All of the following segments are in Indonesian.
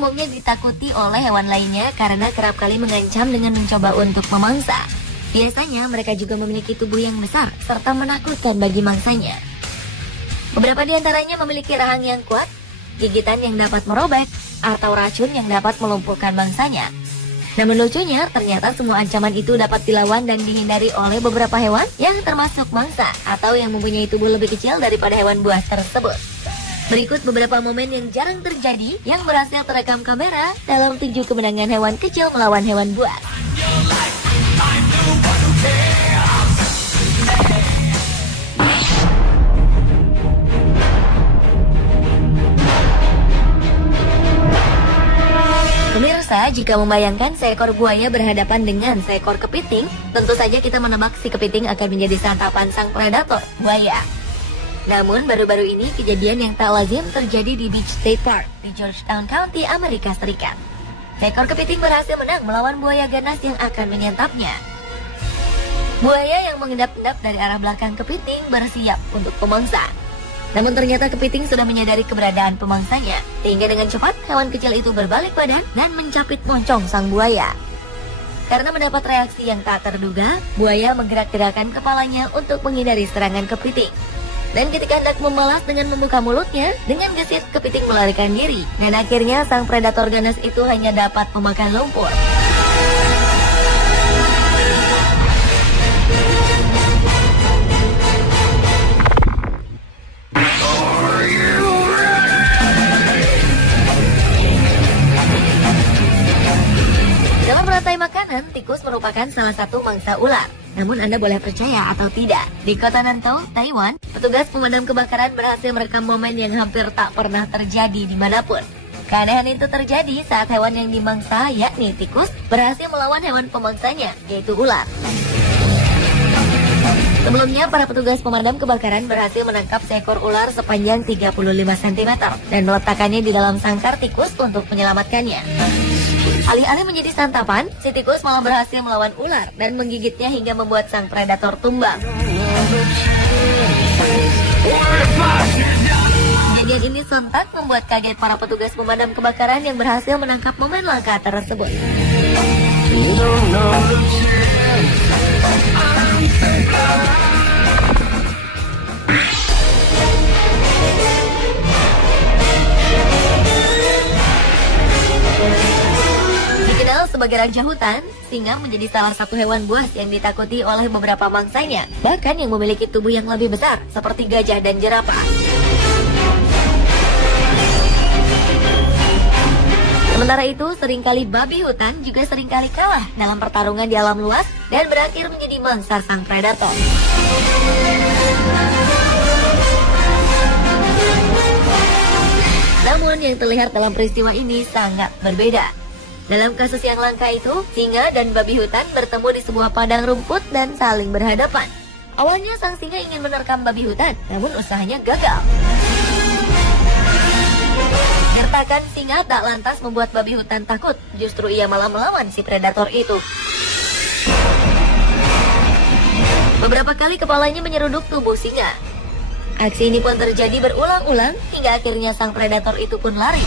umumnya ditakuti oleh hewan lainnya karena kerap kali mengancam dengan mencoba untuk memangsa. Biasanya mereka juga memiliki tubuh yang besar serta menakutkan bagi mangsanya. Beberapa di antaranya memiliki rahang yang kuat, gigitan yang dapat merobek, atau racun yang dapat melumpuhkan mangsanya. Namun lucunya, ternyata semua ancaman itu dapat dilawan dan dihindari oleh beberapa hewan yang termasuk mangsa atau yang mempunyai tubuh lebih kecil daripada hewan buas tersebut. Berikut beberapa momen yang jarang terjadi yang berhasil terekam kamera dalam tinju kemenangan hewan kecil melawan hewan buas. Pemirsa, jika membayangkan seekor buaya berhadapan dengan seekor kepiting, tentu saja kita menebak si kepiting akan menjadi santapan sang predator, buaya. Namun, baru-baru ini kejadian yang tak lazim terjadi di Beach State Park di Georgetown County, Amerika Serikat. Seekor kepiting berhasil menang melawan buaya ganas yang akan menyantapnya. Buaya yang mengendap-endap dari arah belakang kepiting bersiap untuk pemangsa. Namun ternyata kepiting sudah menyadari keberadaan pemangsanya, sehingga dengan cepat hewan kecil itu berbalik badan dan mencapit moncong sang buaya. Karena mendapat reaksi yang tak terduga, buaya menggerak-gerakkan kepalanya untuk menghindari serangan kepiting. Dan ketika hendak membalas dengan membuka mulutnya, dengan gesit kepiting melarikan diri. Dan akhirnya sang predator ganas itu hanya dapat memakan lumpur. Dalam rantai makanan, tikus merupakan salah satu mangsa ular. Namun Anda boleh percaya atau tidak, di kota Nantou, Taiwan, petugas pemadam kebakaran berhasil merekam momen yang hampir tak pernah terjadi dimanapun. Keanehan itu terjadi saat hewan yang dimangsa, yakni tikus, berhasil melawan hewan pemangsanya, yaitu ular. Sebelumnya, para petugas pemadam kebakaran berhasil menangkap seekor ular sepanjang 35 cm dan meletakkannya di dalam sangkar tikus untuk menyelamatkannya. Alih-alih menjadi santapan, si tikus malah berhasil melawan ular dan menggigitnya hingga membuat sang predator tumbang. Kejadian ini sontak membuat kaget para petugas pemadam kebakaran yang berhasil menangkap momen langka tersebut. Dikenal sebagai raja hutan, singa menjadi salah satu hewan buas yang ditakuti oleh beberapa mangsanya, bahkan yang memiliki tubuh yang lebih besar, seperti gajah dan jerapah. Sementara itu, seringkali babi hutan juga seringkali kalah dalam pertarungan di alam luas dan berakhir menjadi mangsa sang predator. Namun yang terlihat dalam peristiwa ini sangat berbeda. Dalam kasus yang langka itu, singa dan babi hutan bertemu di sebuah padang rumput dan saling berhadapan. Awalnya sang singa ingin menerkam babi hutan, namun usahanya gagal. Gertakan singa tak lantas membuat babi hutan takut, justru ia malah melawan si predator itu. Beberapa kali kepalanya menyeruduk tubuh singa. Aksi ini pun terjadi berulang-ulang hingga akhirnya sang predator itu pun lari.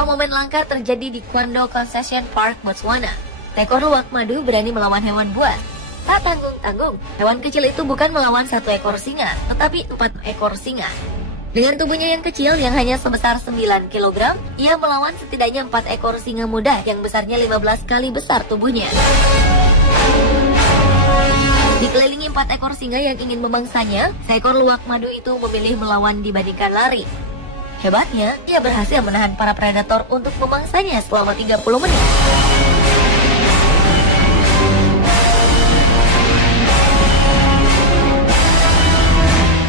Momen langka terjadi di Kwando Concession Park, Botswana. Seekor luwak madu berani melawan hewan buas. Tak tanggung-tanggung, hewan kecil itu bukan melawan satu ekor singa, tetapi 4 ekor singa. Dengan tubuhnya yang kecil yang hanya sebesar 9 kg, ia melawan setidaknya 4 ekor singa muda yang besarnya 15 kali besar tubuhnya. Dikelilingi 4 ekor singa yang ingin memangsanya, seekor luwak madu itu memilih melawan dibandingkan lari. Hebatnya, ia berhasil menahan para predator untuk memangsanya selama 30 menit.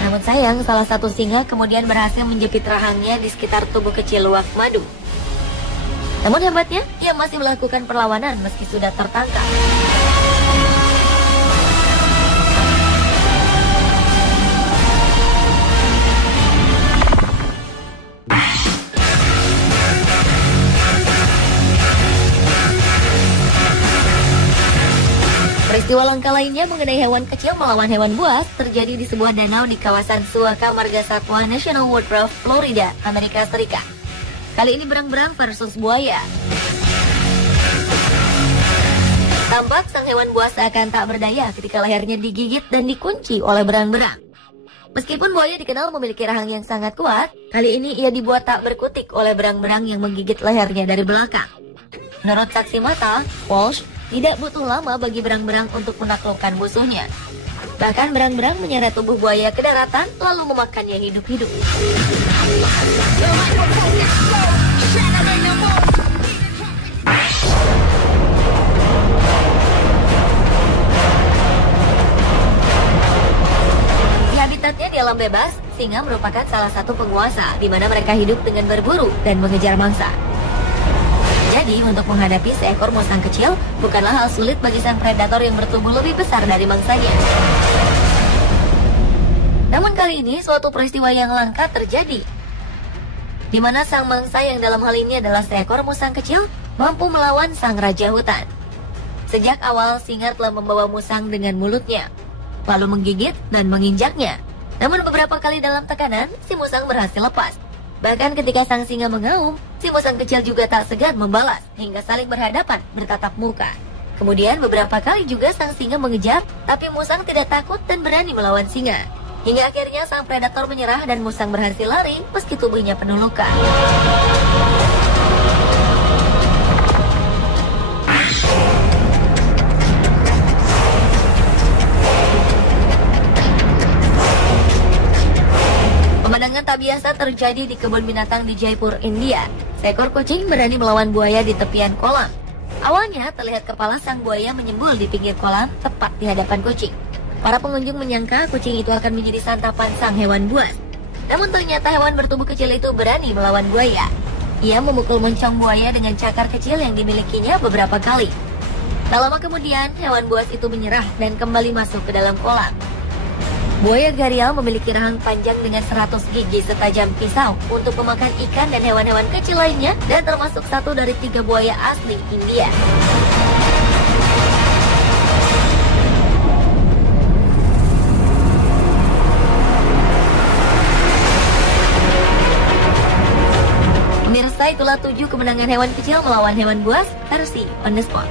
Namun sayang, salah satu singa kemudian berhasil menjepit rahangnya di sekitar tubuh kecil luwak madu. Namun hebatnya, ia masih melakukan perlawanan meski sudah tertangkap. Peristiwa langka lainnya mengenai hewan kecil melawan hewan buas terjadi di sebuah danau di kawasan Suaka Marga Satwa National Woodruff, Florida, Amerika Serikat. Kali ini berang-berang versus buaya. Tampak sang hewan buas akan tak berdaya ketika lehernya digigit dan dikunci oleh berang-berang. Meskipun buaya dikenal memiliki rahang yang sangat kuat, kali ini ia dibuat tak berkutik oleh berang-berang yang menggigit lehernya dari belakang. Menurut saksi mata, Walsh, tidak butuh lama bagi berang-berang untuk menaklukkan musuhnya. Bahkan berang-berang menyeret tubuh buaya ke daratan lalu memakannya hidup-hidup. Di habitatnya di alam bebas, singa merupakan salah satu penguasa di mana mereka hidup dengan berburu dan mengejar mangsa. Jadi, untuk menghadapi seekor musang kecil bukanlah hal sulit bagi sang predator yang bertubuh lebih besar dari mangsanya. Namun kali ini suatu peristiwa yang langka terjadi, di mana sang mangsa yang dalam hal ini adalah seekor musang kecil mampu melawan sang raja hutan. Sejak awal singa telah membawa musang dengan mulutnya, lalu menggigit dan menginjaknya. Namun beberapa kali dalam tekanan, si musang berhasil lepas. Bahkan ketika sang singa mengaum, si musang kecil juga tak segan membalas hingga saling berhadapan bertatap muka. Kemudian beberapa kali juga sang singa mengejar, tapi musang tidak takut dan berani melawan singa. Hingga akhirnya sang predator menyerah dan musang berhasil lari meski tubuhnya penuh luka. Pemandangan tak biasa terjadi di kebun binatang di Jaipur, India. Seekor kucing berani melawan buaya di tepian kolam. Awalnya terlihat kepala sang buaya menyembul di pinggir kolam tepat di hadapan kucing. Para pengunjung menyangka kucing itu akan menjadi santapan sang hewan buas. Namun ternyata hewan bertubuh kecil itu berani melawan buaya. Ia memukul moncong buaya dengan cakar kecil yang dimilikinya beberapa kali. Tak lama kemudian, hewan buas itu menyerah dan kembali masuk ke dalam kolam. Buaya gharial memiliki rahang panjang dengan 100 gigi setajam pisau untuk memakan ikan dan hewan-hewan kecil lainnya dan termasuk satu dari 3 buaya asli India. Pemirsa, itulah 7 kemenangan hewan kecil melawan hewan buas versi On The Spot.